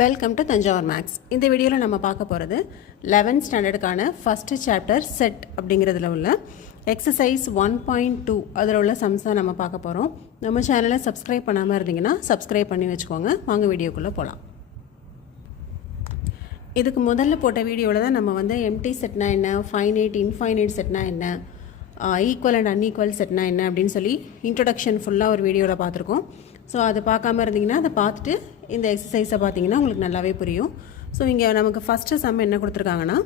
Welcome to Thanjavur maths. இந்த வீடியோவில் நம்ம பார்க்க போகிறது 11th ஸ்டாண்டர்டுக்கான ஃபஸ்ட்டு சாப்டர் செட் அப்படிங்கிறதுல உள்ள எக்ஸசைஸ் 1.2 அதில் உள்ள சம்ஸ் தான் நம்ம பார்க்க போகிறோம். நம்ம சேனலை சப்ஸ்கிரைப் பண்ணாமல் இருந்தீங்கன்னா சப்ஸ்கிரைப் பண்ணி வச்சுக்கோங்க. வாங்க வீடியோக்குள்ளே போகலாம். இதுக்கு முதல்ல போட்ட வீடியோவில் தான் நம்ம வந்து எம்டி செட்னா என்ன, ஃபைனைட் இன்ஃபைனைட் செட்னா என்ன, ஈக்குவல் அண்ட் அன்ஈக்குவல் செட்னா என்ன அப்படின்னு சொல்லி இன்ட்ரொடக்ஷன் ஃபுல்லாக ஒரு வீடியோவில் பார்த்துருக்கோம். ஸோ அதை பார்க்காம இருந்தீங்கன்னா அதை பார்த்துட்டு இந்த எக்ஸசைஸை பார்த்தீங்கன்னா உங்களுக்கு நல்லாவே புரியும். ஸோ இங்கே நமக்கு ஃபஸ்ட்டு சம் என்ன கொடுத்துருக்காங்கன்னா,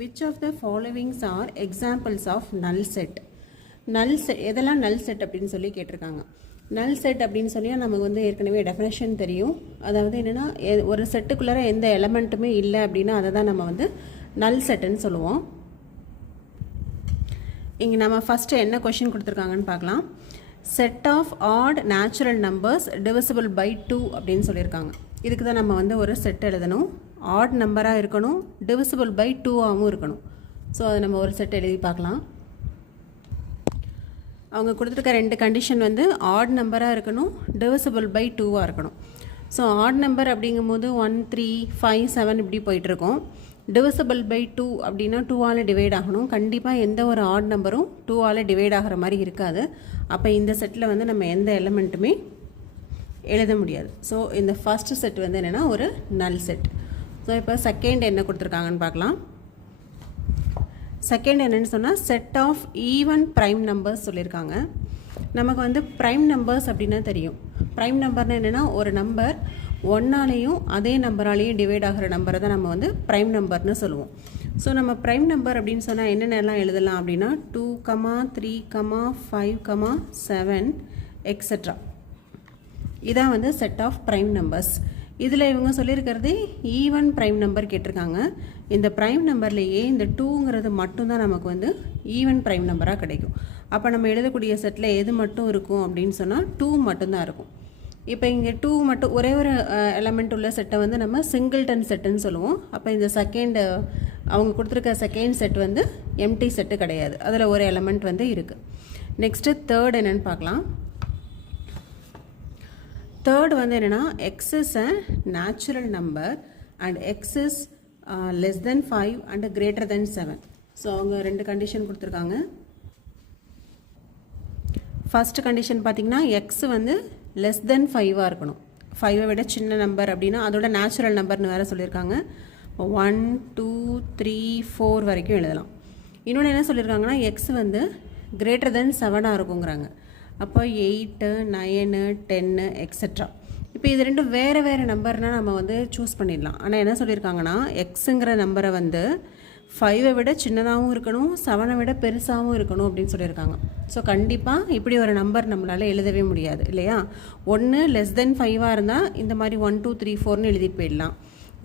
which of the followings are examples of null set. Null set எதெல்லாம் நல் செட் அப்படின்னு சொல்லி கேட்டிருக்காங்க. நல் செட் அப்படின்னு சொல்லி நமக்கு வந்து ஏற்கனவே டெஃபினேஷன் தெரியும். அதாவது என்னென்னா, ஒரு செட்டுக்குள்ளார எந்த எலமெண்ட்டுமே இல்லை அப்படின்னா அதை தான் நம்ம வந்து நல் செட்டுன்னு சொல்லுவோம். இங்கே நம்ம ஃபஸ்ட்டு என்ன கொஷின் கொடுத்துருக்காங்கன்னு பார்க்கலாம். Set of odd natural numbers divisible by 2 அப்படின்னு சொல்லியிருக்காங்க. இதுக்கு தான் நம்ம வந்து ஒரு செட் எழுதணும். ஆட் நம்பராக இருக்கணும், டிவிசிபிள் பை 2ஆகவும் இருக்கணும். ஸோ அதை நம்ம ஒரு செட் எழுதி பார்க்கலாம். அவங்க கொடுத்துருக்க ரெண்டு கண்டிஷன் வந்து ஆட் நம்பராக இருக்கணும், டிவிசிபிள் பை 2ஆக இருக்கணும். ஸோ ஆட் நம்பர் அப்படிங்கும்போது 1, 3, 5, 7 இப்படி போயிட்டுருக்கோம். டிவிசிபிள் பை 2 அப்படின்னா 2ஆல் டிவைட் ஆகணும். கண்டிப்பாக எந்த ஒரு ஆட் நம்பரும் 2ஆல் டிவைட் ஆகிற மாதிரி இருக்காது. அப்போ இந்த செட்டில் வந்து நம்ம எந்த எலமெண்ட்டுமே எழுத முடியாது. ஸோ இந்த ஃபஸ்ட்டு செட் வந்து என்னென்னா ஒரு நல் செட். ஸோ இப்போ செகண்ட் என்ன கொடுத்துருக்காங்கன்னு பார்க்கலாம். செகண்ட் என்னென்னு சொன்னால் set of even prime numbers சொல்லியிருக்காங்க. நமக்கு வந்து ப்ரைம் நம்பர்ஸ் அப்படின்னா தெரியும். ப்ரைம் நம்பர்னால் என்னென்னா, ஒரு நம்பர் ஒன்னாலேயும் அதே நம்பராலேயும் டிவைட் ஆகிற நம்பரை தான் நம்ம வந்து ப்ரைம் நம்பர்னு சொல்லுவோம். ஸோ நம்ம ப்ரைம் நம்பர் அப்படின்னு சொன்னால் என்னென்னலாம் எழுதலாம் அப்படின்னா 2, 3, 5, 7 எக்ஸெட்ரா. இதான் வந்து செட் ஆஃப் ப்ரைம் நம்பர்ஸ். இதில் இவங்க சொல்லியிருக்கிறது ஈவன் ப்ரைம் நம்பர் கேட்டிருக்காங்க. இந்த ப்ரைம் நம்பர்லேயே இந்த 2ங்கிறது மட்டும்தான் நமக்கு வந்து ஈவன் ப்ரைம் நம்பராக கிடைக்கும். அப்போ நம்ம எழுதக்கூடிய செட்டில் எது மட்டும் இருக்கும் அப்படின்னு சொன்னால் 2 மட்டும்தான் இருக்கும். இப்போ இங்கே 2 மட்டும் ஒரே ஒரு எலமெண்ட் உள்ள செட்டை வந்து நம்ம சிங்கிள்டன் செட்டுன்னு சொல்லுவோம். அப்போ இந்த அவங்க கொடுத்துருக்க செகண்ட் செட் வந்து எம்டி செட்டு கிடையாது, அதில் ஒரு எலமெண்ட் வந்து இருக்குது. நெக்ஸ்ட்டு தேர்ட் என்னென்னு பார்க்கலாம். தேர்ட் வந்து என்னென்னா, X is a natural number and x is less then 5 and greater than 7. So அவங்க ரெண்டு கண்டிஷன் கொடுத்துருக்காங்க. ஃபஸ்ட்டு கண்டிஷன் பார்த்திங்கன்னா, எக்ஸ் வந்து லெஸ் தென் 5ஆக இருக்கணும். 5ஐ விட சின்ன நம்பர் அப்படின்னா அதோட நேச்சுரல் நம்பர்னு வேறு சொல்லியிருக்காங்க. 1, 2, 3, 4 வரைக்கும் எழுதலாம். இன்னொன்று என்ன சொல்லியிருக்காங்கன்னா, எக்ஸ் வந்து கிரேட்டர் தென் 7ஆக இருக்குங்கிறாங்க. அப்போ 8, 9, 10 எக்ஸெட்ரா. இப்போ இது ரெண்டும் வேறு வேறு நம்பர்னால் நம்ம வந்து சூஸ் பண்ணிடலாம். ஆனால் என்ன சொல்லியிருக்காங்கன்னா, எக்ஸுங்கிற நம்பரை வந்து 5ஐ விட சின்னதாகவும் இருக்கணும், 7ஐ விட பெருசாகவும் இருக்கணும் அப்படின்னு சொல்லியிருக்காங்க. ஸோ கண்டிப்பாக இப்படி ஒரு நம்பர் நம்மளால் எழுதவே முடியாது இல்லையா. ஒன்று லெஸ் தென் 5ஆக இருந்தால் இந்த மாதிரி 1, 2, 3, 4ன்னு எழுதிட்டு போயிடலாம்.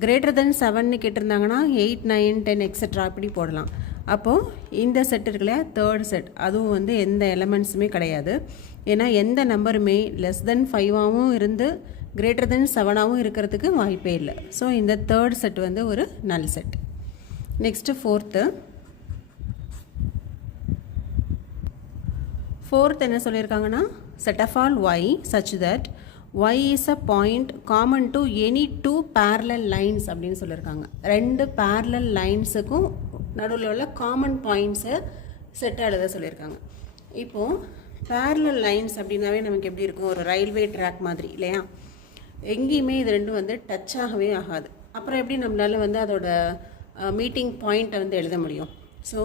கிரேட்டர் தென் 7ன்னு கேட்டிருந்தாங்கன்னா 8, 9, 10 எக்ஸெட்ரா இப்படி போடலாம். அப்போது இந்த செட் இருக்குல்ல, தேர்ட் செட், அதுவும் வந்து எந்த எலமெண்ட்ஸுமே கிடையாது. ஏன்னா எந்த நம்பருமே லெஸ் தென் 5ஆகவும் இருந்து கிரேட்டர் தென் 7ஆகவும் இருக்கிறதுக்கு வாய்ப்பே இல்லை. ஸோ இந்த தேர்ட் செட் வந்து ஒரு நல் செட். நெக்ஸ்ட்டு ஃபோர்த் என்ன சொல்லியிருக்காங்கன்னா, set of all y such that y is a point common to any 2 parallel lines அப்படின்னு சொல்லியிருக்காங்க. 2 parallel லைன்ஸுக்கும் நடுவில் உள்ள காமன் பாயிண்ட்ஸை செட்டாக எழுத சொல்லியிருக்காங்க. இப்போது parallel லைன்ஸ் அப்படின்னாவே நமக்கு எப்படி இருக்கும், ஒரு ரயில்வே ட்ராக் மாதிரி இல்லையா. எங்கேயுமே இது ரெண்டும் வந்து டச் ஆகவே ஆகாது. அப்புறம் எப்படி நம்மளால் வந்து அதோட மீட்டிங் பாயிண்ட்டை வந்து எழுத முடியும். ஸோ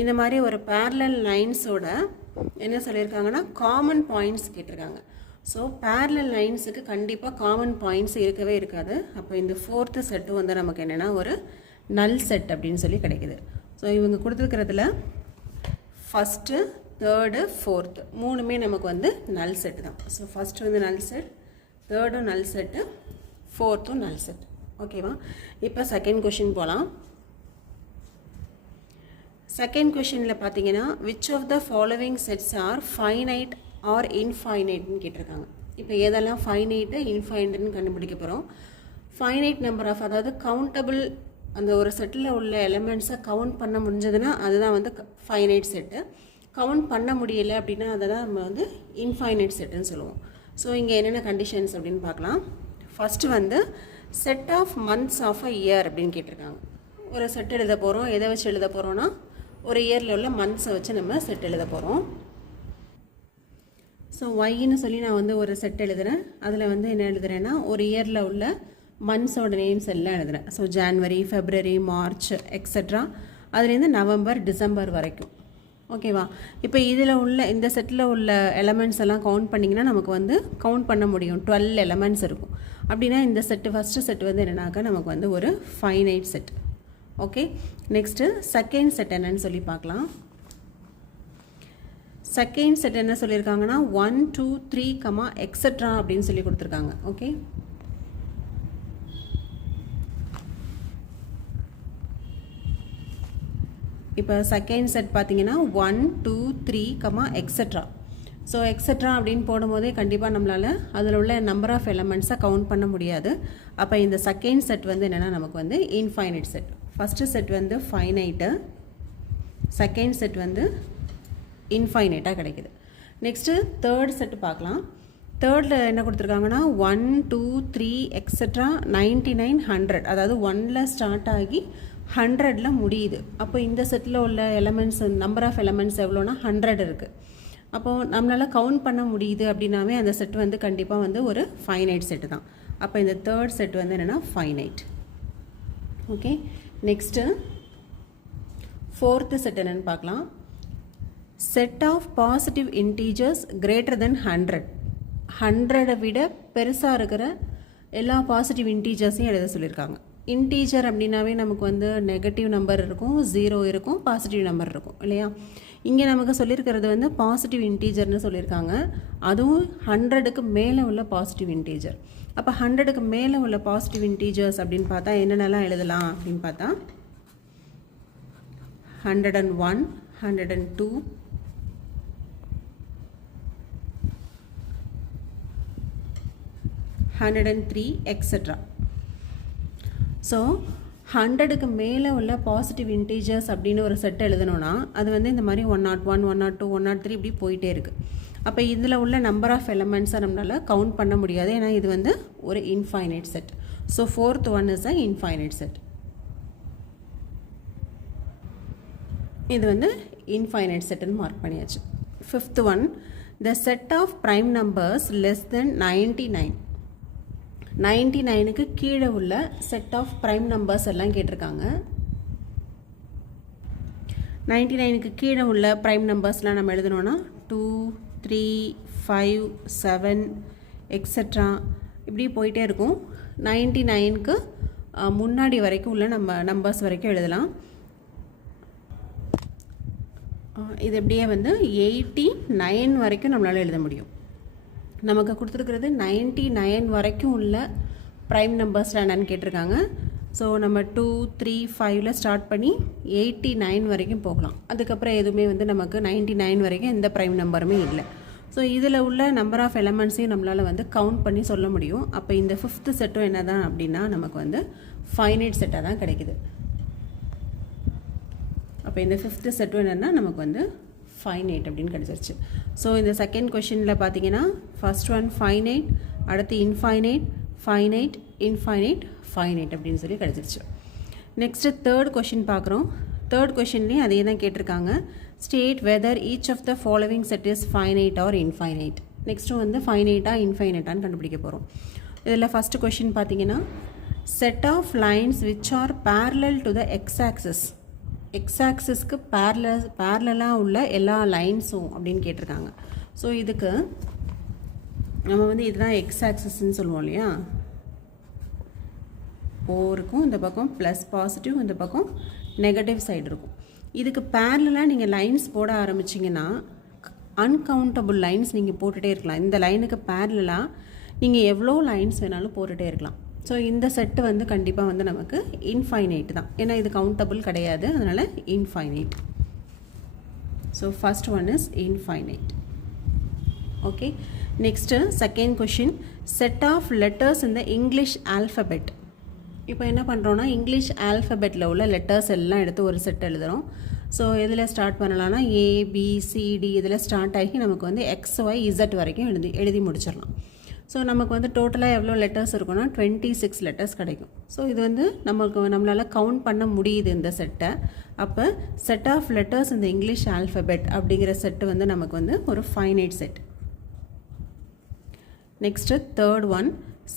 இந்த மாதிரி ஒரு parallel லைன்ஸோட என்ன சொல்லியிருக்காங்கன்னா, காமன் பாயிண்ட்ஸ் கேட்டிருக்காங்க. ஸோ parallel லைன்ஸுக்கு கண்டிப்பாக காமன் பாயிண்ட்ஸ் இருக்கவே இருக்காது. அப்போ இந்த ஃபோர்த்து செட்டு வந்து நமக்கு என்னென்னா ஒரு நல் செட் அப்படின்னு சொல்லி கிடைக்குது. ஸோ இவங்க கொடுத்துருக்கிறதுல ஃபஸ்ட்டு, தேர்டு, ஃபோர்த்து மூணுமே நமக்கு வந்து நல் செட்டு தான். ஸோ ஃபஸ்ட்டு வந்து நல் செட், தேர்டும் நல் செட்டு, ஃபோர்த்தும் நல் செட். ஓகேவா. இப்போ செகண்ட் கொஷின் போகலாம். செகண்ட் கொஷினில் பார்த்தீங்கன்னா, which of the following sets are finite or இன்ஃபைனைட்னு கேட்டிருக்காங்க. இப்போ எதெல்லாம் ஃபைனைட்டு இன்ஃபைனைட்னு கண்டுபிடிக்க போகிறோம். ஃபைனைட் நம்பர் ஆஃப், அதாவது கவுண்டபிள், அந்த ஒரு செட்டில் உள்ள எலிமெண்ட்ஸை கவுண்ட் பண்ண முடிஞ்சதுன்னா அதுதான் வந்து ஃபைனைட் செட்டு. கவுண்ட் பண்ண முடியலை அப்படின்னா அதை தான் நம்ம வந்து இன்ஃபைனைட் செட்டுன்னு சொல்லுவோம். ஸோ இங்கே என்னென்ன கண்டிஷன்ஸ் அப்படின்னு பார்க்கலாம். ஃபஸ்ட்டு வந்து set of months of a year அப்படின்னு கேட்டிருக்காங்க. ஒரு செட் எழுத போகிறோம். எதை வச்சு எழுத போகிறோன்னா ஒரு இயரில் உள்ள மந்த்ஸை வச்சு நம்ம செட் எழுத போகிறோம். ஸோ ஒய்ன்னு சொல்லி நான் வந்து ஒரு செட் எழுதுகிறேன். அதில் வந்து என்ன எழுதுகிறேன்னா ஒரு இயரில் உள்ள மந்த்ஸோட நேம்ஸ் எல்லாம் எழுதுகிறேன். So January, February, March extra, அதுலேருந்து நவம்பர், டிசம்பர் வரைக்கும். ஓகேவா? இப்போ இதில் உள்ள இந்த செட்டில் உள்ள எலமெண்ட்ஸ் எல்லாம் கவுண்ட் பண்ணிங்கன்னா நமக்கு வந்து கவுண்ட் பண்ண முடியும். 12 எலமெண்ட்ஸ் இருக்கும். அப்படின்னா இந்த செட்டு ஃபஸ்ட்டு செட் வந்து என்னன்னாக்கா நமக்கு வந்து ஒரு finite set. Okay, next second set என்னன்னு சொல்லி பார்க்கலாம். செகண்ட் செட் என்ன சொல்லியிருக்காங்கன்னா 1 2 3 எக்ஸட்ரா அப்படின்னு சொல்லி கொடுத்துருக்காங்க. ஓகே, இப்போ செகண்ட் செட் பார்த்தீங்கன்னா 1 2 3 எக்ஸட்ரா. ஸோ எக்ஸட்ரா அப்படின்னு போடும்போதே கண்டிப்பாக நம்மளால் அதில் உள்ள நம்பர் ஆஃப் எலமெண்ட்ஸை கவுண்ட் பண்ண முடியாது. அப்போ இந்த செகண்ட் செட் வந்து என்னென்னா நமக்கு வந்து இன்ஃபைனைட் செட். ஃபஸ்ட்டு செட் வந்து ஃபைனைட்டு, செகண்ட் செட் வந்து இன்ஃபைனைட்டாக கிடைக்குது. நெக்ஸ்ட்டு தேர்ட் செட்டு பார்க்கலாம். தேர்டில் என்ன கொடுத்துருக்காங்கன்னா 1 2 3 எக்ஸட்ரா 99 100, அதாவது 1ல் ஸ்டார்ட் ஆகி 100ல் முடியுது. அப்போ இந்த செட்டில் உள்ள எலமெண்ட்ஸ் நம்பர் ஆஃப் எலமெண்ட்ஸ் எவ்வளோனா 100 இருக்குது. அப்போது நம்மளால் கவுண்ட் பண்ண முடியுது அப்படின்னாவே அந்த செட் வந்து கண்டிப்பாக வந்து ஒரு ஃபைனைட் செட்டு தான். அப்போ இந்த தேர்ட் செட் வந்து என்னென்னா finite. Okay, next fourth set என்னென்னு பார்க்கலாம். Set of positive integers greater than 100. 100 விட பெருசாக இருக்கிற எல்லா பாசிட்டிவ் இன்டீஜர்ஸையும் எழுத சொல்லியிருக்காங்க. இன்டீஜர் அப்படின்னாவே நமக்கு வந்து நெகட்டிவ் நம்பர் இருக்கும், 0 இருக்கும், பாசிட்டிவ் நம்பர் இருக்கும் இல்லையா? இங்கே நமக்கு சொல்லியிருக்கிறது வந்து பாசிட்டிவ் இன்டீஜர்னு சொல்லியிருக்காங்க. அதுவும் 100க்கு மேலே உள்ள பாசிட்டிவ் இன்டீஜர். அப்போ 100க்கு மேலே உள்ள பாசிட்டிவ் இன்டீஜர்ஸ் அப்படின்னு பார்த்தா என்னென்னலாம் எழுதலாம் அப்படின்னு பார்த்தா 101 102 103 எக்ஸட்ரா. ஸோ 100க்கு மேலே உள்ள பாசிட்டிவ் இன்டீஜர்ஸ் அப்படின்னு ஒரு செட் எழுதணும்னா அது வந்து இந்த மாதிரி 101 102 103 இப்படி போயிட்டே இருக்குது. அப்போ இதில் உள்ள நம்பர் ஆஃப் எலமெண்ட்ஸை நம்மளால் கவுண்ட் பண்ண முடியாது. ஏன்னா இது வந்து ஒரு infinite set. So fourth one is a infinite set. இது வந்து இன்ஃபைனைட் செட்டுன்னு மார்க் பண்ணியாச்சு. Fifth one, the set of prime numbers less than 99. 99க்கு கீழே உள்ள செட் ஆஃப் ப்ரைம் நம்பர்ஸ் எல்லாம் கேட்டிருக்காங்க. 99க்கு கீழே உள்ள ப்ரைம் நம்பர்ஸ்லாம் நம்ம எழுதணும்னா 2 3 5 7 எக்ஸட்ரா இப்படி போயிட்டே இருக்கும். 99க்கு முன்னாடி வரைக்கும் உள்ள நம்பர்ஸ் வரைக்கும் எழுதலாம். இது எப்படியே வந்து 89 வரைக்கும் நம்மளால் எழுத முடியும். நமக்கு கொடுத்துருக்கிறது 99 வரைக்கும் உள்ள ப்ரைம் நம்பர்ஸ் என்னன்னு கேட்டிருக்காங்க. ஸோ நம்ம 2 3 5ல் ஸ்டார்ட் பண்ணி 89 வரைக்கும் போகலாம். அதுக்கப்புறம் எதுவுமே வந்து நமக்கு 99 வரைக்கும் எந்த ப்ரைம் நம்பருமே இல்லை. ஸோ இதில் உள்ள நம்பர் ஆஃப் எலமெண்ட்ஸையும் நம்மளால் வந்து கவுண்ட் பண்ணி சொல்ல முடியும். அப்போ இந்த ஃபிஃப்த்து செட்டும் என்ன தான் அப்படின்னா நமக்கு வந்து ஃபைனைட் செட்டாக தான் கிடைக்குது. அப்போ இந்த ஃபிஃப்த்து செட்டும் என்னென்னா நமக்கு வந்து ஃபைனைட் அப்படின்னு கிடச்சிருச்சு. ஸோ இந்த செகண்ட் கொஷினில் பார்த்தீங்கன்னா ஃபர்ஸ்ட் ஒன் ஃபைனைட், அடுத்து இன்ஃபைனைட், ஃபைனைட், இன்ஃபைனைட், ஃபைனைட் அப்படின்னு சொல்லி கிடச்சிருச்சு. நெக்ஸ்ட்டு தேர்ட் கொஷின் பார்க்குறோம். தேர்ட் கொஷின்லேயும் அதே தான் கேட்டிருக்காங்க. State whether each of the following set is finite or infinite. Next வந்து ஃபைனைட்டாக இன்ஃபைனைட்டான்னு கண்டுபிடிக்க போகிறோம். இதில் ஃபஸ்ட்டு கொஷின் பார்த்தீங்கன்னா set of lines which are parallel to the x axis. எக்ஸாக்சிஸ்க்கு பேரலாக உள்ள எல்லா லைன்ஸும் அப்படின்னு கேட்டிருக்காங்க. ஸோ இதுக்கு நம்ம வந்து இதுதான் எக்ஸாக்சிஸ்ன்னு சொல்லுவோம் இல்லையா? ஓ இருக்கும், இந்த பக்கம் ப்ளஸ் பாசிட்டிவ், இந்த பக்கம் நெகட்டிவ் சைடு இருக்கும். இதுக்கு பேரலாக நீங்கள் லைன்ஸ் போட ஆரம்பிச்சிங்கன்னா அன்கவுண்டபிள் லைன்ஸ் நீங்கள் போட்டுகிட்டே இருக்கலாம். இந்த லைனுக்கு பேரலாக நீங்கள் எவ்வளோ லைன்ஸ் வேணாலும் போட்டுகிட்டே இருக்கலாம். ஸோ இந்த செட்டு வந்து கண்டிப்பாக வந்து நமக்கு இன்ஃபைனைட் தான். ஏன்னா இது கவுண்டபிள் கிடையாது, அதனால் infinite. So first one is infinite. Okay, next second question, set of letters in the English alphabet. இப்போ என்ன பண்ணுறோன்னா இங்கிலீஷ் ஆல்ஃபபெட்டில் உள்ள லெட்டர்ஸ் எல்லாம் எடுத்து ஒரு செட் எழுதுகிறோம். ஸோ இதில் ஸ்டார்ட் பண்ணலாம்னா ABCD இதில் ஸ்டார்ட் ஆகி நமக்கு வந்து XYZ வரைக்கும் எழுதி முடிச்சிடலாம். ஸோ நமக்கு வந்து டோட்டலாக எவ்வளோ லெட்டர்ஸ் இருக்குன்னா 26 லெட்டர்ஸ் கிடைக்கும். ஸோ இது வந்து நம்மளால் கவுண்ட் பண்ண முடியுது இந்த செட்டை. அப்போ செட் ஆஃப் லெட்டர்ஸ் இந்த இங்கிலீஷ் ஆல்ஃபபெட் அப்படிங்கிற செட்டு வந்து நமக்கு வந்து ஒரு finite set. Next third one,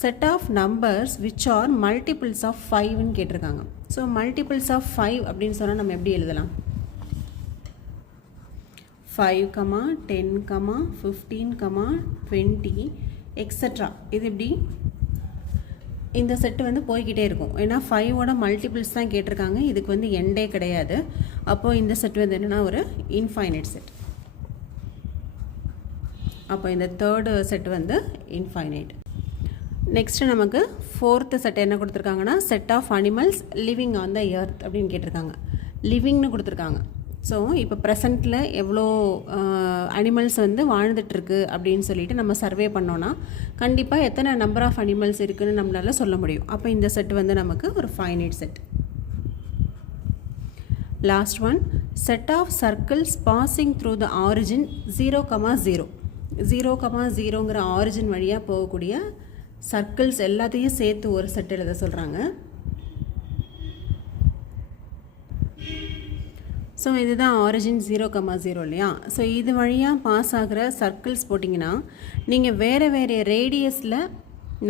set of numbers which are multiples of 5ன்னு கேட்டிருக்காங்க. ஸோ மல்டிபிள்ஸ் ஆஃப் 5 அப்படின்னு சொன்னால் நம்ம எப்படி எழுதலாம்? 5, 10, 15, 20 எக்ஸட்ரா. இது இப்படி இந்த செட்டு வந்து போய்கிட்டே இருக்கும். ஏன்னா 5ஓட மல்டிபிள்ஸ் தான் கேட்டிருக்காங்க, இதுக்கு வந்து எண்டே கிடையாது. அப்போது இந்த செட் வந்து என்னென்னா ஒரு இன்ஃபைனைட் செட். அப்போ இந்த தேர்டு செட் வந்து இன்ஃபைனைட். நெக்ஸ்ட்டு நமக்கு ஃபோர்த்து செட் என்ன கொடுத்துருக்காங்கன்னா, set of animals living on the earth அப்படின்னு கேட்டிருக்காங்க. லிவிங்னு கொடுத்துருக்காங்க. ஸோ இப்போ ப்ரெசண்ட்டில் எவ்வளோ அனிமல்ஸ் வந்து வாழ்ந்துட்டுருக்கு அப்படின்னு சொல்லிட்டு நம்ம சர்வே பண்ணோன்னா கண்டிப்பாக எத்தனை நம்பர் ஆஃப் அனிமல்ஸ் இருக்குதுன்னு நம்மளால் சொல்ல முடியும். அப்போ இந்த செட் வந்து நமக்கு ஒரு finite set. Last one, set of circles passing through the origin 0,0. 0,0ங்கிற ஆரிஜின் வழியாக போகக்கூடிய சர்க்கிள்ஸ் எல்லாத்தையும் சேர்த்து ஒரு செட் எழுத சொல்கிறாங்க. ஸோ இதுதான் ஆரிஜின் 0,0 இல்லையா? ஸோ இது வழியாக பாஸ் ஆகிற சர்க்கிள்ஸ் போட்டிங்கன்னா நீங்கள் வேறு வேறு ரேடியஸில்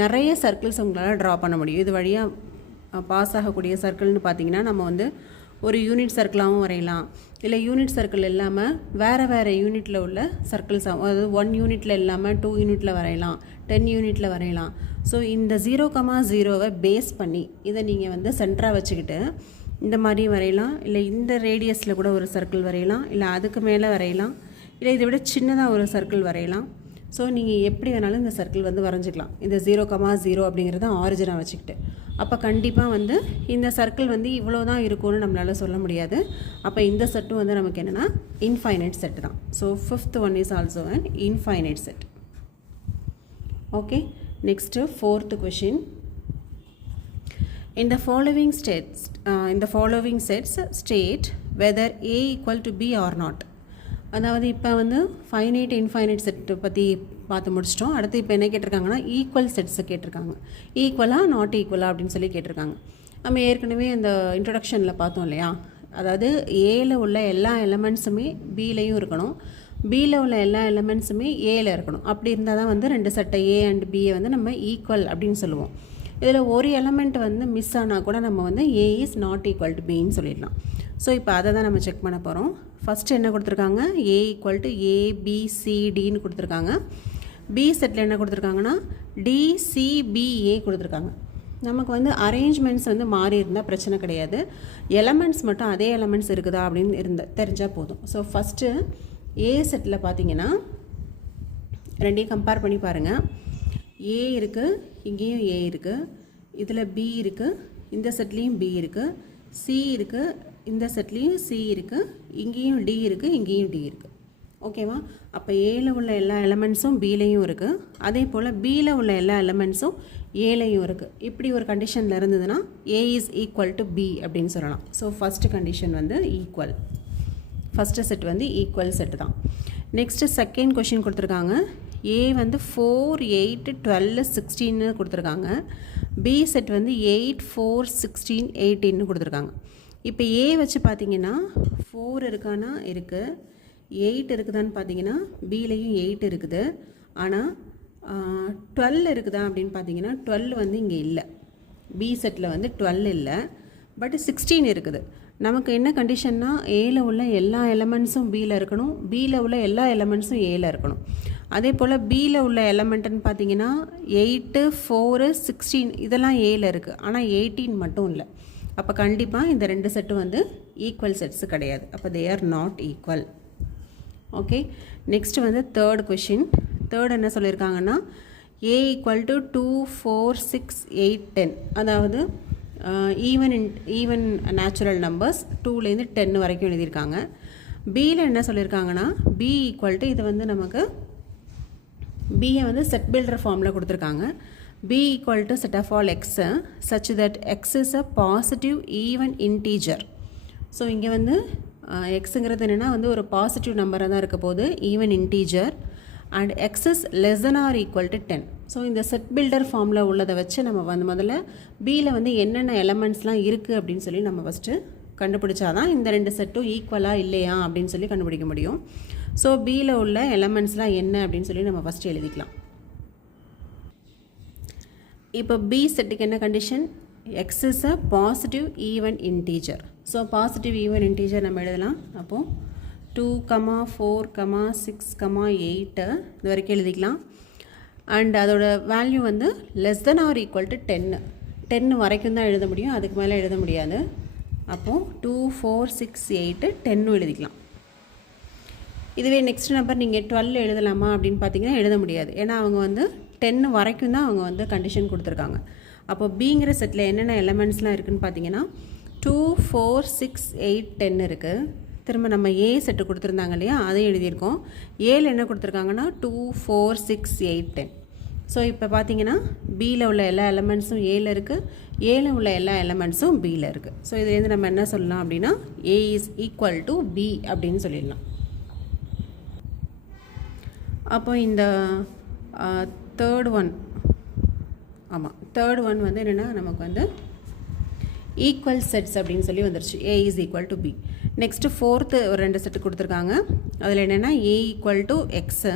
நிறைய சர்க்கிள்ஸ் உங்களால் ட்ரா பண்ண முடியும். இது வழியாக பாஸ் ஆகக்கூடிய சர்க்கிள்னு பார்த்தீங்கன்னா நம்ம வந்து ஒரு யூனிட் சர்க்கிளாகவும் வரையலாம், இல்லை யூனிட் சர்க்கிள் இல்லாமல் வேறு யூனிட்டில் உள்ள சர்க்கிள்ஸாகவும், அதாவது 1 யூனிட்டில் இல்லாமல் 2 யூனிட்டில் வரையலாம், 10 யூனிட்டில் வரையலாம். ஸோ இந்த 0,0வை பேஸ் பண்ணி இதை நீங்கள் வந்து சென்டராக வச்சுக்கிட்டு இந்த மாதிரி வரையலாம், இல்லை இந்த ரேடியஸில் கூட ஒரு சர்க்கிள் வரையலாம், இல்லை அதுக்கு மேலே வரையலாம், இல்லை இதை விட சின்னதாக ஒரு சர்க்கிள் வரையலாம். ஸோ நீங்கள் எப்படி வேணாலும் இந்த சர்க்கிள் வந்து வரைஞ்சிக்கலாம், இந்த 0,0 அப்படிங்கிறத ஆரிஜினாக வச்சுக்கிட்டு. அப்போ கண்டிப்பாக வந்து இந்த சர்க்கிள் வந்து இவ்வளோ தான் இருக்கும்னு நம்மளால் சொல்ல முடியாது. அப்போ இந்த செட்டும் வந்து நமக்கு என்னென்னா இன்ஃபைனைட் செட் தான். So 5th one is also an infinite set. Okay, next 4th question. In the following sets state whether A equal to B or not. அதாவது இப்போ வந்து ஃபைனைட் இன்ஃபைனைட் செட்டு பற்றி பார்த்து முடிச்சிட்டோம். அடுத்து இப்போ என்ன கேட்டிருக்காங்கன்னா ஈக்குவல் செட்ஸை கேட்டிருக்காங்க. ஈக்குவலாக நாட் ஈக்குவலாக அப்படின்னு சொல்லி கேட்டிருக்காங்க. நம்ம ஏற்கனவே அந்த இன்ட்ரொடக்ஷனில் பார்த்தோம் இல்லையா? அதாவது ஏல உள்ள எல்லா எலமெண்ட்ஸுமே பிலையும் இருக்கணும், பியில் உள்ள எல்லா எலமெண்ட்ஸுமே ஏல இருக்கணும். அப்படி இருந்தால் தான் வந்து ரெண்டு செட்டை ஏ அண்ட் பியை வந்து நம்ம ஈக்குவல் அப்படின்னு சொல்லுவோம். இதில் ஒரு எலமெண்ட் வந்து மிஸ் ஆனால் கூட நம்ம வந்து ஏ இஸ் நாட் ஈக்குவல் டு பின்னு சொல்லிடலாம். ஸோ இப்போ அதை தான் நம்ம செக் பண்ண போகிறோம். ஃபஸ்ட்டு என்ன கொடுத்துருக்காங்க? ஏ ஈக்குவல் டு ஏபிசிடின்னு கொடுத்துருக்காங்க. பி செட்டில் என்ன கொடுத்துருக்காங்கன்னா டிசிபிஏ கொடுத்துருக்காங்க. நமக்கு வந்து அரேஞ்ச்மெண்ட்ஸ் வந்து மாறி இருந்தால் பிரச்சனை கிடையாது, எலமெண்ட்ஸ் மட்டும் அதே எலமெண்ட்ஸ் இருக்குதா அப்படின்னு தெரிஞ்சால் போதும். ஸோ ஃபஸ்ட்டு ஏ செட்டில் பார்த்தீங்கன்னா ரெண்டையும் கம்பேர் பண்ணி பாருங்கள். ஏ இருக்குது, இங்கேயும் ஏ இருக்குது, இதில் பி இருக்குது, இந்த செட்லேயும் பி இருக்குது, சி இருக்குது, இந்த செட்லேயும் சி இருக்குது, இங்கேயும் டி இருக்குது, இங்கேயும் டி இருக்குது. ஓகேவா? அப்போ ஏல உள்ள எல்லா எலமெண்ட்ஸும் பிலையும் இருக்குது, அதே போல் பியில் உள்ள எல்லா எலமெண்ட்ஸும் ஏலையும் இருக்குது. இப்படி ஒரு கண்டிஷனில் இருந்ததுன்னா ஏ இஸ் ஈக்குவல் டு பி அப்படின்னு சொல்லலாம். ஸோ ஃபஸ்ட்டு கண்டிஷன் வந்து ஈக்குவல், ஃபஸ்ட்டு செட் வந்து ஈக்குவல் செட்டு தான். நெக்ஸ்ட்டு செகண்ட் கொஷின் கொடுத்துருக்காங்க. ஏ வந்து 4, 8, 12, 16 கொடுத்துருக்காங்க. பி செட் வந்து 8, 4, 16, 18 கொடுத்துருக்காங்க. இப்போ ஏ வச்சு பார்த்தீங்கன்னா 4 இருக்கானா இருக்குது, 8 இருக்குதான்னு பார்த்தீங்கன்னா பிலையும் 8 இருக்குது. ஆனால் 12 இருக்குதா அப்படின்னு பார்த்தீங்கன்னா 12 வந்து இங்கே இல்லை, பி செட்டில் வந்து 12 இல்லை, பட் 16 இருக்குது. நமக்கு என்ன கண்டிஷன்னா ஏல உள்ள எல்லா எலமெண்ட்ஸும் பியில் இருக்கணும், பியில் உள்ள எல்லா எலமெண்ட்ஸும் ஏல இருக்கணும். அதே போல் பியில் உள்ள எலமெண்ட்டுன்னு பார்த்தீங்கன்னா 8, 4, 16 இதெல்லாம் ஏல இருக்குது, ஆனால் 18 மட்டும் இல்லை. அப்போ கண்டிப்பாக இந்த ரெண்டு செட்டும் வந்து ஈக்குவல் செட்ஸு கிடையாது. அப்போ they are not equal. Okay, next வந்து தேர்ட் கொஷின். தேர்ட் என்ன சொல்லியிருக்காங்கன்னா ஏ ஈக்குவல் டு 2, 4, 6, 8, 10. அதாவது ஈவன் நேச்சுரல் நம்பர்ஸ் 2லேருந்து 10 வரைக்கும் எழுதியிருக்காங்க. பியில் என்ன சொல்லியிருக்காங்கன்னா பி ஈக்குவல் டு, இது வந்து நமக்கு பியை வந்து செட் பில்டர் ஃபார்மில் கொடுத்துருக்காங்க. B equal to set of all x such that x is a positive even integer. So இங்கே வந்து எக்ஸுங்கிறது என்னென்னா வந்து ஒரு பாசிட்டிவ் நம்பராக தான் இருக்க போது, even integer, and x is less than or equal to 10. So இந்த செட் பில்டர் ஃபார்மில் உள்ளதை வச்சு நம்ம வந்து முதல்ல பியில் வந்து என்னென்ன எலமெண்ட்ஸ்லாம் இருக்குது அப்படின்னு சொல்லி நம்ம ஃபஸ்ட்டு கண்டுபிடிச்சாதான் இந்த ரெண்டு செட்டும் ஈக்குவலாக இல்லையா அப்படின்னு சொல்லி கண்டுபிடிக்க முடியும். ஸோ பியில் உள்ள எலமெண்ட்ஸ்லாம் என்ன அப்படின்னு சொல்லி நம்ம ஃபஸ்ட்டு எழுதிக்கலாம். இப்போ பி செட்டுக்கு என்ன condition? X is a positive even integer. So positive even integer நம்ம எழுதலாம். அப்போது 2, 4, 6, 8 இது வரைக்கும் எழுதிக்கலாம். அண்ட் அதோட வேல்யூ வந்து less than or equal to 10 வரைக்கும் தான் எழுத முடியும், அதுக்கு மேலே எழுத முடியாது. அப்போது 2, 4, 6, 8 10 எழுதிக்கலாம். இதுவே நெக்ஸ்ட் நம்பர் நீங்கள் 12 எழுதலாமா அப்படின்னு பார்த்தீங்கன்னா எழுத முடியாது. ஏன்னா அவங்க வந்து 10 வரைக்கும் தான் அவங்க வந்து கண்டிஷன் கொடுத்துருக்காங்க. அப்போ பிங்கிற செட்டில் என்னென்ன எலமெண்ட்ஸ்லாம் இருக்குதுன்னு பார்த்தீங்கன்னா 2, 4, 6, 8, 10 இருக்குது. திரும்ப நம்ம ஏ செட்டு கொடுத்துருந்தாங்க இல்லையா, அதையும் எழுதியிருக்கோம். ஏல என்ன கொடுத்துருக்காங்கன்னா 2, 4, 6, 8, 10. ஸோ இப்போ பார்த்தீங்கன்னா பியில் உள்ள எல்லா எலமெண்ட்ஸும் ஏல இருக்குது, ஏல உள்ள எல்லா எலமெண்ட்ஸும் பியில் இருக்குது. ஸோ இதுலேருந்து நம்ம என்ன சொல்லலாம் அப்படின்னா ஏ இஸ் ஈக்குவல் டு பி அப்படின்னு சொல்லிடலாம். அப்போ இந்த தேர்ட் ஒன் வந்து என்னென்னா நமக்கு வந்து ஈக்குவல் செட்ஸ் அப்படின்னு சொல்லி வந்துருச்சு. A is equal to B. Next fourth ஒரு 2 செட்டு கொடுத்துருக்காங்க. அதில் என்னென்னா A equal to x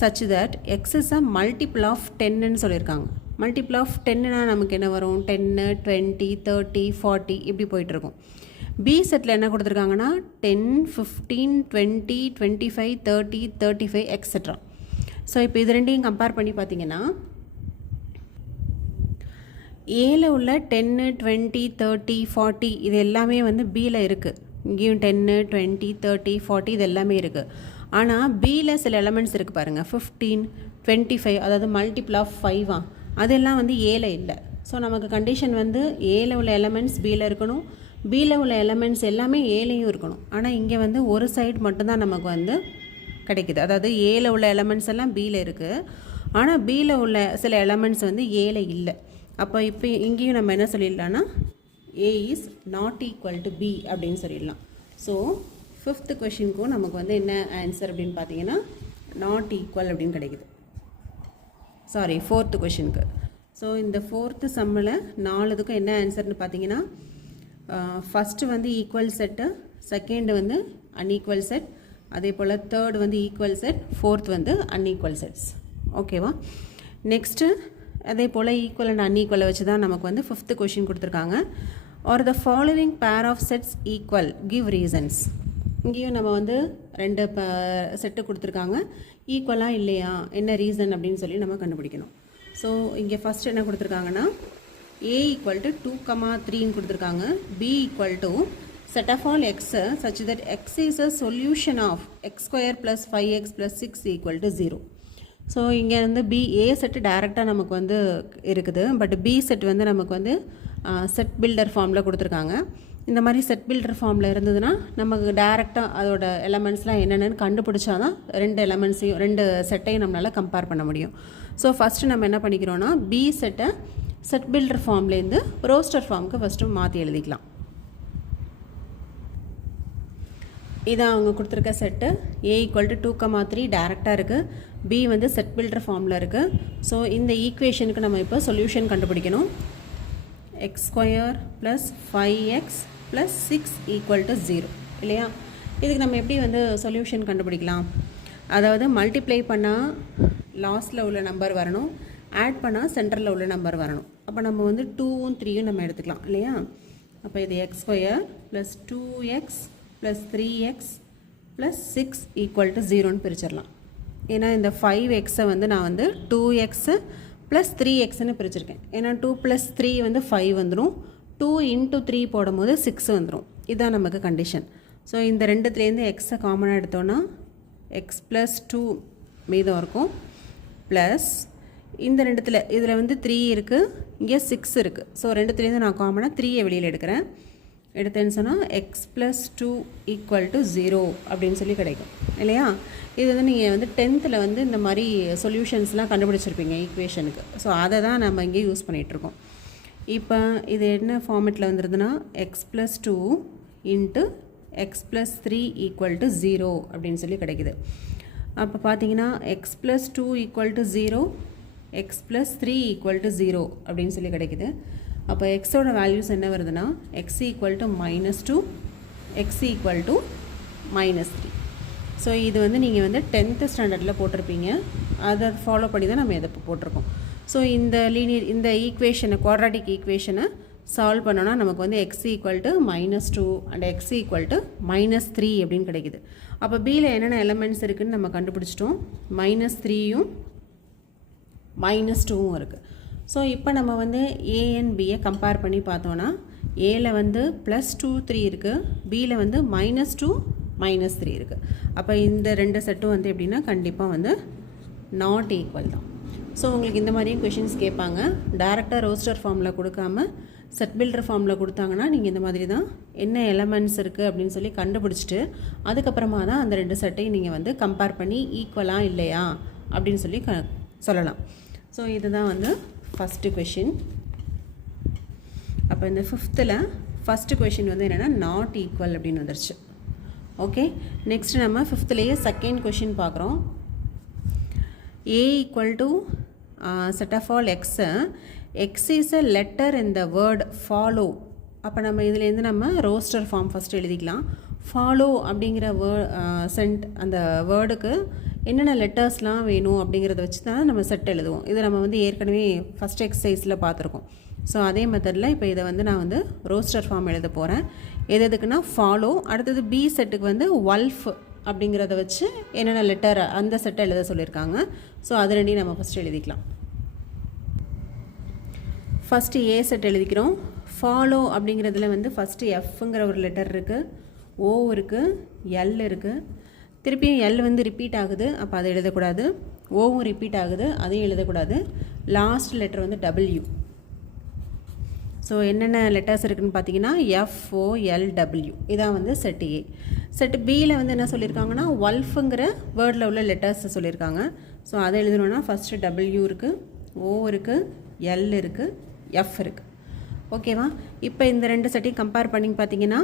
such that x is a multiple of 10ன்னு சொல்லியிருக்காங்க. மல்டிபிள் ஆஃப் 10னா நமக்கு என்ன வரும்? 10, 20, 30, 40 இப்படி போயிட்டுருக்கும். பி செட்டில் என்ன கொடுத்துருக்காங்கன்னா 10, 15, 20, 25, 30, 35 எக்ஸெட்ரா. ஸோ இப்போ இது ரெண்டையும் கம்பேர் பண்ணி பார்த்தீங்கன்னா ஏல உள்ள 10, 20, 30, 40 இது எல்லாமே வந்து பியில் இருக்குது. இங்கேயும் 10, 20, 30, 40 இது எல்லாமே இருக்குது. ஆனால் பியில் சில எலமெண்ட்ஸ் இருக்குது பாருங்கள், 15, 25 அதாவது மல்டிபிள் ஆஃப் 5 அதெல்லாம் வந்து ஏல இல்லை. ஸோ நமக்கு கண்டிஷன் வந்து ஏல உள்ள எலமெண்ட்ஸ் பியில் இருக்கணும், பியில் உள்ள எலமெண்ட்ஸ் எல்லாமே ஏலையும் இருக்கணும். ஆனால் இங்கே வந்து ஒரு சைடு மட்டும்தான் நமக்கு வந்து கிடைக்குது. அதாவது ஏல உள்ள எலமெண்ட்ஸ் எல்லாம் பியில் இருக்குது, ஆனால் பியில் உள்ள சில எலமெண்ட்ஸ் வந்து ஏல இல்லை. அப்போ இப்போ இங்கேயும் நம்ம என்ன சொல்லிடலாம்னா A is not equal to B அப்படின்னு சொல்லிடலாம். ஸோ 5th கொஷினுக்கும் நமக்கு வந்து என்ன ஆன்சர் அப்படின்னு பார்த்தீங்கன்னா நாட் ஈக்குவல் அப்படின்னு கிடைக்குது. 4th கொஷினுக்கு. ஸோ இந்த 4th சம்மில் 4க்கும் என்ன ஆன்சர்னு பார்த்தீங்கன்னா ஃபஸ்ட்டு வந்து ஈக்குவல் செட்டு, செகண்டு வந்து அன்ஈக்குவல் செட், அதே போல் தேர்டு வந்து ஈக்குவல் செட், 4th வந்து அன்ஈக்குவல் செட்ஸ். ஓகேவா? நெக்ஸ்ட்டு அதே போல் ஈக்குவல் அண்ட் அன்ஈக்குவலை வச்சு தான் நமக்கு வந்து 5th கொஷின் கொடுத்துருக்காங்க. Are the following pair of sets equal, give reasons. இங்கேயும் நம்ம வந்து 2 செட்டு கொடுத்துருக்காங்க, ஈக்குவலாக இல்லையா, என்ன ரீசன் அப்படின்னு சொல்லி நம்ம கண்டுபிடிக்கணும். ஸோ இங்கே ஃபஸ்ட் என்ன கொடுத்துருக்காங்கன்னா ஏ ஈக்குவல் டு 2, 3ன்னு கொடுத்துருக்காங்க. B equal to set of all x such that x is a solution of x square plus 5x plus 6 equal to 0. So இங்கே வந்து பி ஏ செட்டு டேரெக்டாக நமக்கு வந்து இருக்குது, பட் பி செட் வந்து நமக்கு வந்து செட் பில்டர் ஃபார்மில் கொடுத்துருக்காங்க. இந்த மாதிரி செட் பில்டர் ஃபார்மில் இருந்ததுன்னா நமக்கு டேரெக்டாக அதோட எலமெண்ட்ஸ்லாம் என்னென்னு கண்டுபிடிச்சா தான் 2 செட்டையும் நம்மளால் கம்பேர் பண்ண முடியும். ஸோ ஃபஸ்ட்டு நம்ம என்ன பண்ணிக்கிறோன்னா பி செட்டை செட் பில்டர் ஃபார்ம்லேருந்து ரோஸ்டர் ஃபார்முக்கு ஃபஸ்ட்டு மாற்றி எழுதிக்கலாம். இதான் அவங்க கொடுத்துருக்க செட்டு. ஏ ஈக்குவல் டு 2, 3 டேரெக்டாக இருக்குது, பி வந்து செட் பில்டர் ஃபார்மில் இருக்குது. ஸோ இந்த ஈக்குவேஷனுக்கு நம்ம இப்போ சொல்யூஷன் கண்டுபிடிக்கணும். X square plus 5x plus 6 equal to 0 இல்லையா? இதுக்கு நம்ம எப்படி வந்து சொல்யூஷன் கண்டுபிடிக்கலாம்? அதாவது மல்டிப்ளை பண்ணால் லாஸ்ட்டில் உள்ள நம்பர் வரணும், ஆட் பண்ணால் சென்டரில் உள்ள நம்பர் வரணும். அப்போ நம்ம வந்து 2ம் 3யும் நம்ம எடுத்துக்கலாம் இல்லையா? அப்போ இது x square plus 2x plus 3x plus 6 equal to 0ன்னு பிரிச்சிடலாம். ஏன்னா இந்த 5xை வந்து நான் வந்து 2x ப்ளஸ் 3xன்னு பிரிச்சிருக்கேன். ஏன்னா 2 + 3 வந்து 5 வந்துடும், 2 × 3 போடும்போது 6 வந்துடும். இதுதான் நமக்கு கண்டிஷன். ஸோ இந்த ரெண்டுத்துலேருந்து எக்ஸை காமனாக எடுத்தோன்னா எக்ஸ் ப்ளஸ் 2 மீதம் இருக்கும், ப்ளஸ் இந்த இதில் வந்து 3 இருக்குது, இங்கே 6 இருக்குது. ஸோ ரெண்டுத்துலேருந்து நான் காமனாக 3ஐ வெளியில் எடுத்தேன்னு சொன்னால் எக்ஸ் ப்ளஸ் 2 ஈக்குவல் டு 0 அப்படின்னு சொல்லி கிடைக்கும் இல்லையா? இது வந்து நீங்கள் வந்து 10th வந்து இந்த மாதிரி சொல்யூஷன்ஸ்லாம் கண்டுபிடிச்சிருப்பீங்க ஈக்குவேஷனுக்கு. ஸோ அதை தான் நம்ம இங்கே யூஸ் பண்ணிகிட்ருக்கோம். இப்போ இது என்ன ஃபார்மெட்டில் வந்துடுதுன்னா x plus 2 into x plus 3 equal to 0 அப்படின்னு சொல்லி கிடைக்குது. அப்போ பார்த்தீங்கன்னா x plus 2 equal to 0 x plus 3 equal to 0 அப்படின்னு சொல்லி கிடைக்குது. அப்போ எக்ஸோட வேல்யூஸ் என்ன வருதுன்னா x equal to -2, x equal to -3. So இது வந்து நீங்கள் வந்து 10th ஸ்டாண்டர்டில் போட்டிருப்பீங்க. அதை ஃபாலோ பண்ணி தான் நம்ம இதை போட்டிருக்கோம். ஸோ இந்த ஈக்குவேஷனை குவாட்ராட்டிக் ஈக்குவேஷனை சால்வ் பண்ணோன்னா நமக்கு வந்து X equal to -2 and X equal to -3 அப்படின்னு கிடைக்குது. அப்போ பியில் என்னென்ன எலமெண்ட்ஸ் இருக்குதுன்னு நம்ம கண்டுபிடிச்சிட்டோம். -3யும் -2வும் இருக்குது. ஸோ இப்போ நம்ம வந்து ஏ அண்ட் பியை கம்பேர் பண்ணி பார்த்தோன்னா ஏல வந்து +2 3 இருக்குது, பியில் வந்து -2 -3 இருக்குது. அப்போ இந்த ரெண்டு செட்டும் வந்து எப்படின்னா கண்டிப்பாக வந்து நாட் ஈக்குவல் தான். ஸோ உங்களுக்கு இந்த மாதிரியும் கொஷின்ஸ் கேட்பாங்க. டேரெக்டாக ரோஸ்டர் ஃபார்மில் கொடுக்காம செட் பில்டர் ஃபார்மில் கொடுத்தாங்கன்னா நீங்கள் இந்த மாதிரி தான் என்ன எலமெண்ட்ஸ் இருக்குது அப்படின்னு சொல்லி கண்டுபிடிச்சிட்டு அதுக்கப்புறமா தான் அந்த ரெண்டு செட்டையும் நீங்கள் வந்து கம்பேர் பண்ணி ஈக்குவலாக இல்லையா அப்படின்னு சொல்லி சொல்லலாம். ஸோ இதுதான் வந்து ஃபஸ்ட்டு கொஷின். அப்போ இந்த 5th ஃபஸ்ட்டு கொஷின் வந்து என்னென்னா நாட் ஈக்குவல் அப்படின்னு வந்துருச்சு. ஓகே, நெக்ஸ்ட் நம்ம 5thலேயே செகண்ட் கொஷின் பார்க்குறோம். A equal to set of all x, x is a letter in the word follow. அப்போ நம்ம இதுலேருந்து நம்ம ரோஸ்டர் ஃபார்ம் ஃபஸ்ட்டு எழுதிக்கலாம். ஃபாலோ அப்படிங்கிற அந்த வேர்டுக்கு என்னென்ன லெட்டர்ஸ்லாம் வேணும் அப்படிங்கிறத வச்சு தான் நம்ம செட் எழுதுவோம். இதை நம்ம வந்து ஏற்கனவே ஃபஸ்ட் எக்ஸசைஸில் பார்த்துருக்கோம். ஸோ அதே மெத்தடில் இப்போ இதை வந்து நான் வந்து ரோஸ்டர் ஃபார்ம் எழுத போகிறேன். எதுக்குன்னா ஃபாலோ, அடுத்தது பி செட்டுக்கு வந்து வல்ஃப் அப்படிங்கிறத வச்சு என்னென்ன லெட்டர் அந்த செட்டை எழுத சொல்லியிருக்காங்க. ஸோ அது ரெண்டையும் நம்ம ஃபஸ்ட்டு எழுதிக்கலாம். ஃபஸ்ட்டு ஏ செட் எழுதிக்கிறோம். ஃபாலோ அப்படிங்கிறதுல வந்து ஃபஸ்ட்டு எஃப்ங்கிற ஒரு லெட்டர் இருக்குது, ஓ இருக்குது, எல் இருக்குது. திருப்பியும் எல் வந்து ரிப்பீட் ஆகுது, அப்போ அதை எழுதக்கூடாது. ஓவும் ரிப்பீட் ஆகுது, அதையும் எழுதக்கூடாது. லாஸ்ட் லெட்டர் வந்து டபிள்யூ. ஸோ என்னென்ன லெட்டர்ஸ் இருக்குதுன்னு பார்த்தீங்கன்னா FOLW. இதான் வந்து செட் ஏ. செட் பியில் வந்து என்ன சொல்லியிருக்காங்கன்னா வல்ஃபுங்கிற வேர்டில் உள்ள லெட்டர்ஸை சொல்லியிருக்காங்க. ஸோ அதை எழுதணுன்னா ஃபஸ்ட்டு டபிள்யூ இருக்குது, ஓ இருக்குது, எல் இருக்குது, எஃப் இருக்குது. ஓகேவா? இப்போ இந்த ரெண்டு செட்டையும் கம்பேர் பண்ணி பார்த்தீங்கன்னா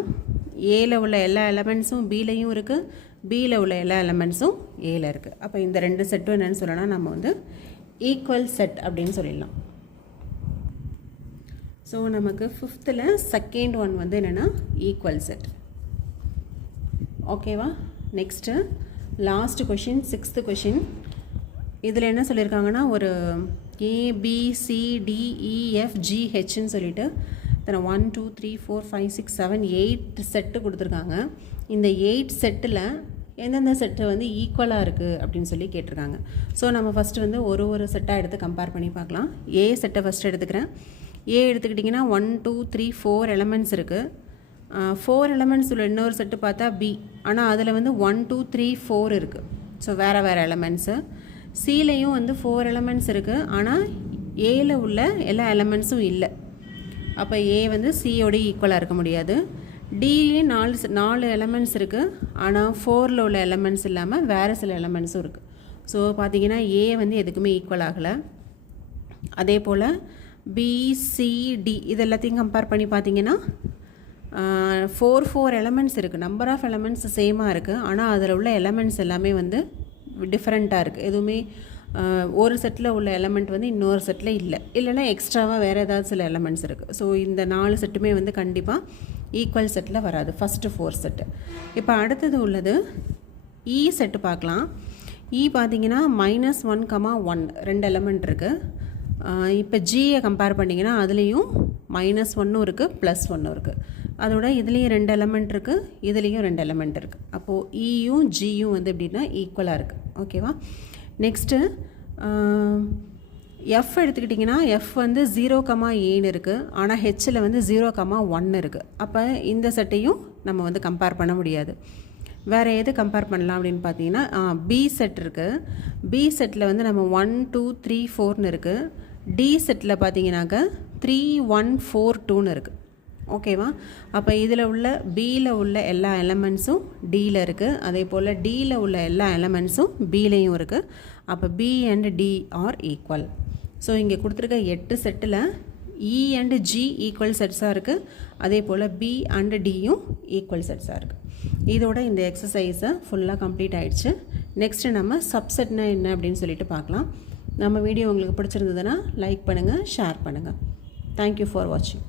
ஏல உள்ள எல்லா எலமெண்ட்ஸும் பிலையும் இருக்குது, பியில் உள்ள எல்லா எலமெண்ட்ஸும் ஏல இருக்குது. அப்போ இந்த ரெண்டு செட்டும் என்னென்னு சொல்லலாம், நம்ம வந்து ஈக்குவல் செட் அப்படின்னு சொல்லிடலாம். ஸோ நமக்கு 5th செகண்ட் ஒன் வந்து என்னென்னா ஈக்குவல் செட். ஓகேவா? Next last question 6th question. இதில் என்ன சொல்லியிருக்காங்கன்னா ஒரு ABCDEFGHன்னு சொல்லிட்டு 1 2 3 4 5 6 7 8 செட்டு கொடுத்துருக்காங்க. இந்த 8 செட்டில் எந்தெந்த செட்டு வந்து ஈக்குவலாக இருக்குது அப்படின்னு சொல்லி கேட்டிருக்காங்க. ஸோ நம்ம ஃபஸ்ட்டு வந்து ஒரு செட்டாக எடுத்து கம்பேர் பண்ணி பார்க்கலாம். ஏ செட்டை ஃபஸ்ட்டு எடுத்துக்கிறேன். ஏ எடுத்துக்கிட்டிங்கன்னா 1 2 3 4 எலமெண்ட்ஸ் இருக்குது. 4 எலமெண்ட்ஸ் உள்ள இன்னொரு செட்டு பார்த்தா பி, ஆனால் அதில் வந்து 1 2 3 4 இருக்குது. ஸோ வேறு எலமெண்ட்ஸு. சிலையும் வந்து 4 எலமெண்ட்ஸ் இருக்குது, ஆனால் ஏல உள்ள எல்லா எலமெண்ட்ஸும் இல்லை. அப்போ ஏ வந்து சியோட ஈக்குவலாக இருக்க முடியாது. டிலேயும் 4 எலமெண்ட்ஸ் இருக்குது, ஆனால் 4ல் உள்ள எலமெண்ட்ஸ் இல்லாமல் வேறு சில எலமெண்ட்ஸும் இருக்குது. ஸோ பார்த்திங்கன்னா ஏ வந்து எதுக்குமே ஈக்குவல் ஆகலை. அதே போல் பிசிடி இது எல்லாத்தையும் கம்பேர் பண்ணி பார்த்தீங்கன்னா 4 எலமெண்ட்ஸ் இருக்குது. நம்பர் ஆஃப் எலமெண்ட்ஸ் சேமாக இருக்குது, ஆனால் அதில் உள்ள எலமெண்ட்ஸ் எல்லாமே வந்து டிஃப்ரெண்ட்டாக இருக்குது. எதுவுமே ஒரு செட்டில் உள்ள எலமெண்ட் வந்து இன்னொரு செட்டில் இல்லைன்னா எக்ஸ்ட்ராவாக வேறு ஏதாவது சில எலமெண்ட்ஸ் இருக்குது. ஸோ இந்த 4 செட்டுமே வந்து கண்டிப்பாக ஈக்குவல் செட்டில் வராது, ஃபஸ்ட்டு 4 செட்டு. இப்போ அடுத்தது உள்ளது இ செட்டு பார்க்கலாம். இ பார்த்திங்கன்னா -1, 1 2 எலமெண்ட் இருக்குது. இப்போ ஜியை கம்பேர் பண்ணிங்கன்னா அதுலேயும் -1 இருக்குது, +1 இருக்குது. அதோட இதுலேயும் 2 எலமெண்ட் இருக்குது, இதுலேயும் 2 எலமெண்ட் இருக்குது. அப்போது இயும் ஜியும் வந்து எப்படின்னா ஈக்குவலாக இருக்குது. ஓகேவா? நெக்ஸ்ட்டு எஃப் எடுத்துக்கிட்டிங்கன்னா எஃப் வந்து 0,7 இருக்குது, ஆனால் ஹெச்சில் வந்து 0,1 இருக்குது. அப்போ இந்த செட்டையும் நம்ம வந்து கம்பேர் பண்ண முடியாது. வேறு எது கம்பேர் பண்ணலாம் அப்படின்னு பார்த்தீங்கன்னா பி செட் இருக்குது. பி செட்டில் வந்து நம்ம 1 2 3 4ன்னு இருக்குது. டி செட்டில் பார்த்தீங்கன்னாக்க 3 1 4 2ன்னு இருக்குது. ஓகேவா? அப்போ இதில் உள்ள பியில் உள்ள எல்லா எலமெண்ட்ஸும் டியில் இருக்குது, அதே போல் டியில் உள்ள எல்லா எலமெண்ட்ஸும் பிலையும் இருக்குது. அப்போ B and D are equal. So இங்கே கொடுத்துருக்க 8 செட்டில் இ அண்ட் ஜி ஈக்குவல் செட்ஸாக இருக்குது, அதே போல் பி அண்ட் டியும் ஈக்குவல் செட்ஸாக இருக்குது. இதோட இந்த எக்ஸசைஸை ஃபுல்லாக கம்ப்ளீட் ஆகிடுச்சு. நெக்ஸ்ட்டு நம்ம சப்செட்னா என்ன அப்படின்னு சொல்லிட்டு பார்க்கலாம். நம்ம வீடியோ உங்களுக்கு பிடிச்சிருந்ததுன்னா லைக் பண்ணுங்கள், ஷேர் பண்ணுங்கள். தேங்க்யூ ஃபார் வாட்சிங்.